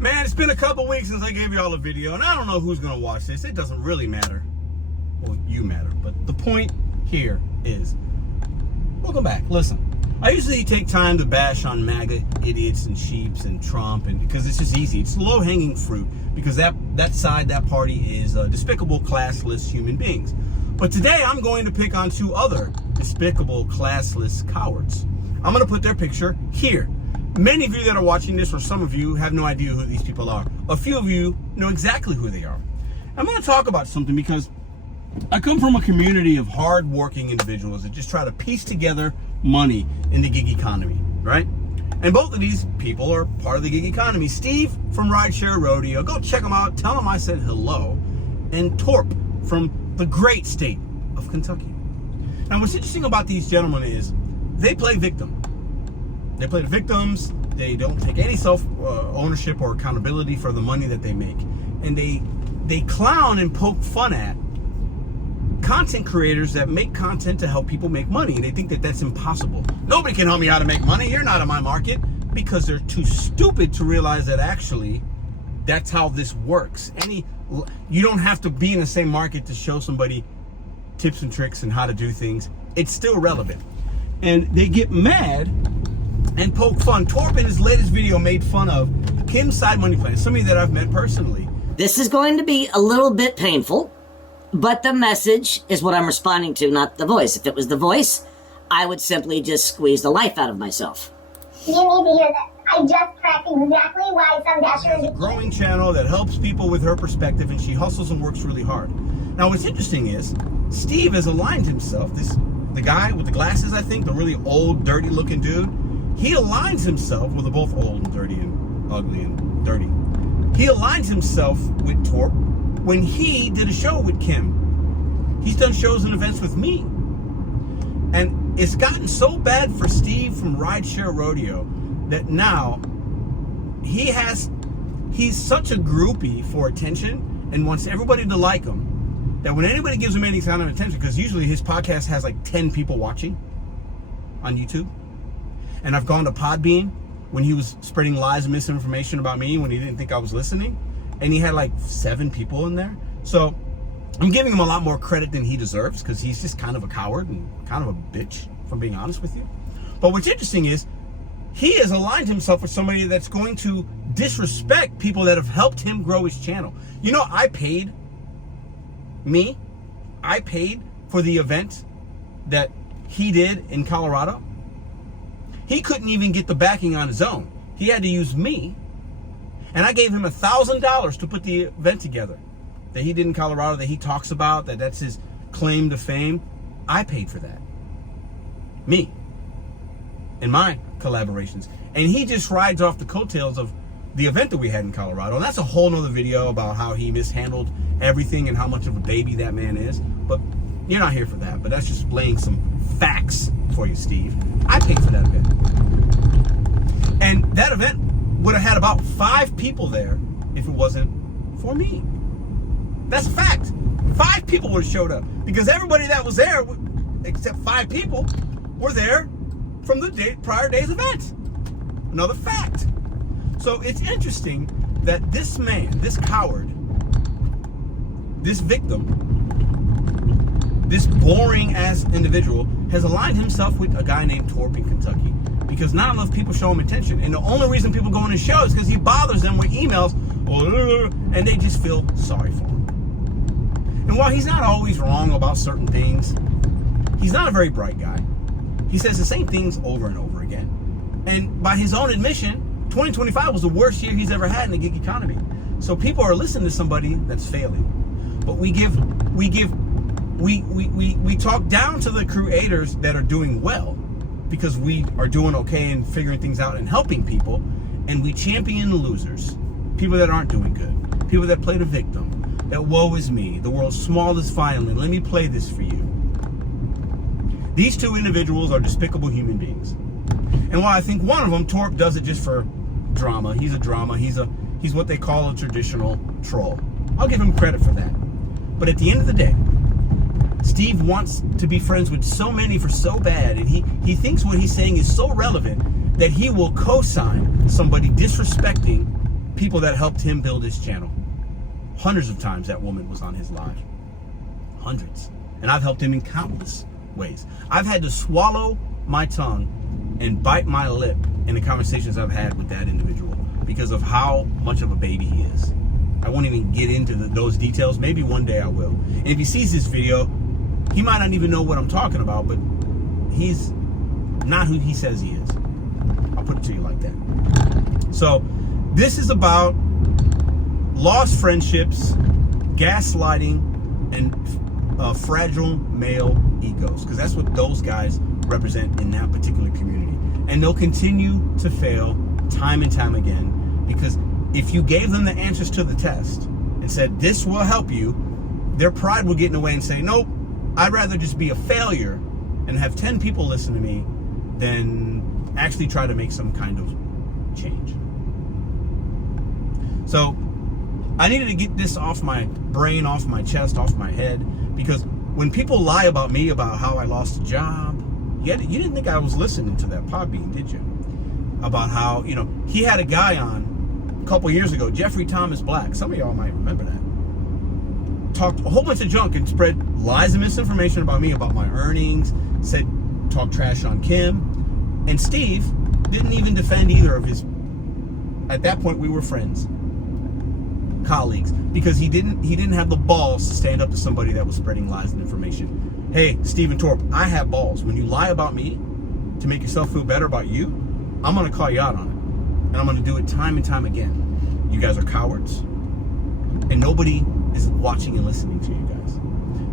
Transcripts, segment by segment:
Man, it's been a couple weeks since I gave y'all a video, and I don't know who's gonna watch this. It doesn't really matter. Well, you matter, but the point here is, welcome back. Listen, I usually take time to bash on MAGA idiots and sheeps and Trump, and because it's just easy. It's low-hanging fruit, because that party is despicable, classless human beings. But today I'm going to pick on two other despicable, classless cowards. I'm gonna put their picture here. Many of you that are watching this, or some of you, have no idea who these people are. A few of you know exactly who they are. I'm going to talk about something because I come from a community of hard-working individuals that just try to piece together money in the gig economy, right? And both of these people are part of the gig economy. Steve from Rideshare Rodeo, go check them out. Tell them I said hello. And Torp from the great state of Kentucky. Now, what's interesting about these gentlemen is they play victim. They play the victims. They don't take any self-ownership or accountability for the money that they make. And they clown and poke fun at content creators that make content to help people make money. And they think that that's impossible. Nobody can help me how to make money. You're not in my market. Because they're too stupid to realize that actually that's how this works. You don't have to be in the same market to show somebody tips and tricks and how to do things. It's still relevant. And they get mad and poke fun. Torp in his latest video made fun of Kim's side money plan, somebody that I've met personally. This is going to be a little bit painful, but the message is what I'm responding to, not the voice. If it was the voice, I would simply just squeeze the life out of myself. You need to hear this. I just cracked exactly why some dashers... It's a growing channel that helps people with her perspective, and she hustles and works really hard. Now, what's interesting is Steve has aligned himself, the guy with the glasses, I think, the really old, dirty-looking dude. He aligns himself, well, they're both old and dirty and ugly and dirty. He aligns himself with Torp when he did a show with Kim. He's done shows and events with me. And it's gotten so bad for Steve from Rideshare Rodeo that now he's such a groupie for attention and wants everybody to like him, that when anybody gives him any kind of attention, because usually his podcast has like 10 people watching on YouTube. And I've gone to Podbean when he was spreading lies and misinformation about me when he didn't think I was listening. And he had like 7 people in there. So I'm giving him a lot more credit than he deserves, because he's just kind of a coward and kind of a bitch, if I'm being honest with you. But what's interesting is he has aligned himself with somebody that's going to disrespect people that have helped him grow his channel. You know, I paid for the event that he did in Colorado. He couldn't even get the backing on his own. He had to use me. And I gave him $1,000 to put the event together that he did in Colorado, that he talks about, that's his claim to fame. I paid for that. Me. In my collaborations. And he just rides off the coattails of the event that we had in Colorado. And that's a whole nother video about how he mishandled everything and how much of a baby that man is. But you're not here for that. But that's just laying some facts for you, Steve. I paid for that event. And that event would have had about 5 people there if it wasn't for me. That's a fact. 5 people would have showed up, because everybody that was there, except 5 people, were there from the prior day's event. Another fact. So it's interesting that this man, this coward, this victim, this boring ass individual has aligned himself with a guy named Torp in Kentucky, because not enough people show him attention. And the only reason people go on his show is because he bothers them with emails, and they just feel sorry for him. And while he's not always wrong about certain things, he's not a very bright guy. He says the same things over and over again. And by his own admission, 2025 was the worst year he's ever had in the gig economy. So people are listening to somebody that's failing. But we talk down to the creators that are doing well, because we are doing okay and figuring things out and helping people, and we champion the losers, people that aren't doing good, people that play the victim, that woe is me, the world's smallest violin, let me play this for you. These two individuals are despicable human beings. And while I think one of them, Torp, does it just for drama, he's a drama, he's what they call a traditional troll. I'll give him credit for that. But at the end of the day, Steve wants to be friends with so many for so bad, and he thinks what he's saying is so relevant that he will co-sign somebody disrespecting people that helped him build his channel. Hundreds of times that woman was on his live. Hundreds. And I've helped him in countless ways. I've had to swallow my tongue and bite my lip in the conversations I've had with that individual because of how much of a baby he is. I won't even get into those details. Maybe one day I will. And if he sees this video, he might not even know what I'm talking about, but he's not who he says he is. I'll put it to you like that. So this is about lost friendships, gaslighting, and fragile male egos, because that's what those guys represent in that particular community. And they'll continue to fail time and time again, because if you gave them the answers to the test and said this will help you, their pride will get in the way and say, nope, I'd rather just be a failure and have 10 people listen to me than actually try to make some kind of change. So I needed to get this off my brain, off my chest, off my head, because when people lie about me, about how I lost a job, you didn't think I was listening to that Podbean, did you? About how, he had a guy on a couple years ago, Jeffrey Thomas Black. Some of y'all might remember that. Talked a whole bunch of junk and spread lies and misinformation about me, about my earnings, talked trash on Kim. And Steve didn't even defend either of his, at that point we were friends, colleagues, because he didn't have the balls to stand up to somebody that was spreading lies and information. Hey, Stephen Torp, I have balls. When you lie about me to make yourself feel better about you, I'm going to call you out on it. And I'm going to do it time and time again. You guys are cowards. And nobody is watching and listening to you guys.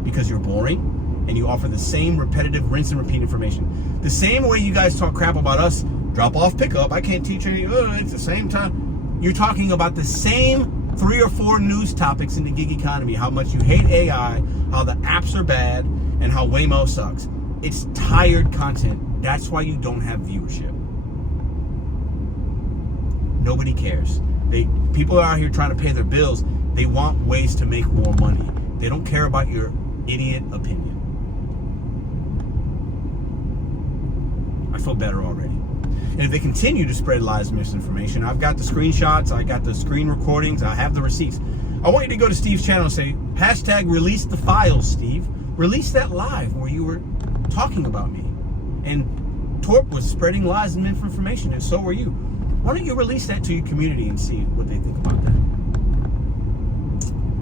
Because you're boring and you offer the same repetitive rinse and repeat information. The same way you guys talk crap about us, drop off, pick up, I can't teach any, it's the same time. You're talking about the same 3 or 4 news topics in the gig economy. How much you hate AI, how the apps are bad, and how Waymo sucks. It's tired content. That's why you don't have viewership. Nobody cares. People are out here trying to pay their bills. They want ways to make more money. They don't care about your idiot opinion. I feel better already. And if they continue to spread lies and misinformation, I've got the screenshots, I got the screen recordings, I have the receipts. I want you to go to Steve's channel and say, #release the files, Steve. Release that live where you were talking about me. And Torp was spreading lies and misinformation, and so were you. Why don't you release that to your community and see what they think about that?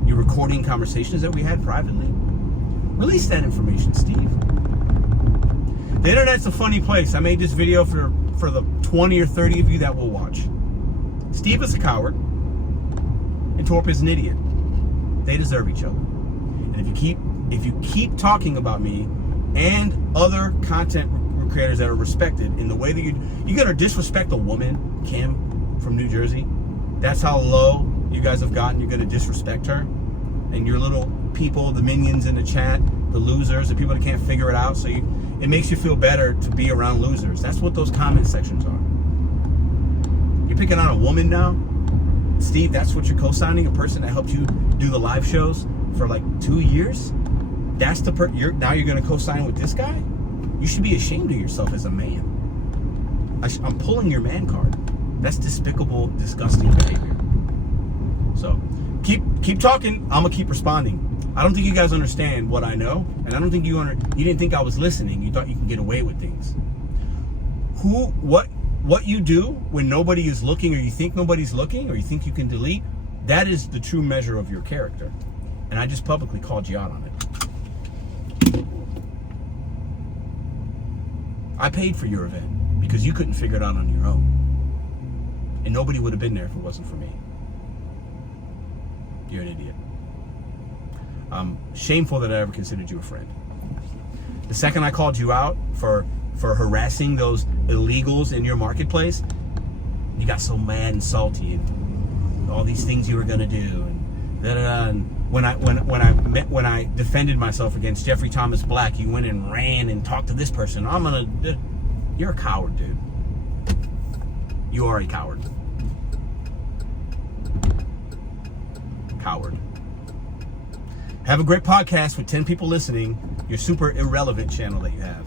You're recording conversations that we had privately. Release that information, Steve. The internet's a funny place. I made this video for the 20 or 30 of you that will watch. Steve is a coward, and Torp is an idiot. They deserve each other. And if you keep talking about me and other content creators that are respected in the way that you're gonna disrespect a woman, Kim from New Jersey. That's how low you guys have gotten. You're gonna disrespect her, and your little people, the minions in the chat, the losers, the people that can't figure it out. So it makes you feel better to be around losers. That's what those comment sections are. You're picking on a woman now, Steve. That's what you're co-signing, a person that helped you do the live shows for like 2 years. That's now you're gonna co-sign with this guy. You should be ashamed of yourself as a man. I'm pulling your man card. That's despicable, disgusting behavior. So keep talking. I'm gonna keep responding. I don't think you guys understand what I know, and I don't think you didn't think I was listening. You thought you could get away with things. What you do when nobody is looking, or you think nobody's looking, or you think you can delete, that is the true measure of your character. And I just publicly called you out on it. I paid for your event because you couldn't figure it out on your own. And nobody would have been there if it wasn't for me. You're an idiot. I'm shameful that I ever considered you a friend. The second I called you out for harassing those illegals in your marketplace, you got so mad and salty and all these things you were gonna do and da-da-da. And when I defended myself against Jeffrey Thomas Black, you went and ran and talked to this person. You're a coward, dude. You are a coward. Coward. Have a great podcast with 10 people listening, your super irrelevant channel that you have.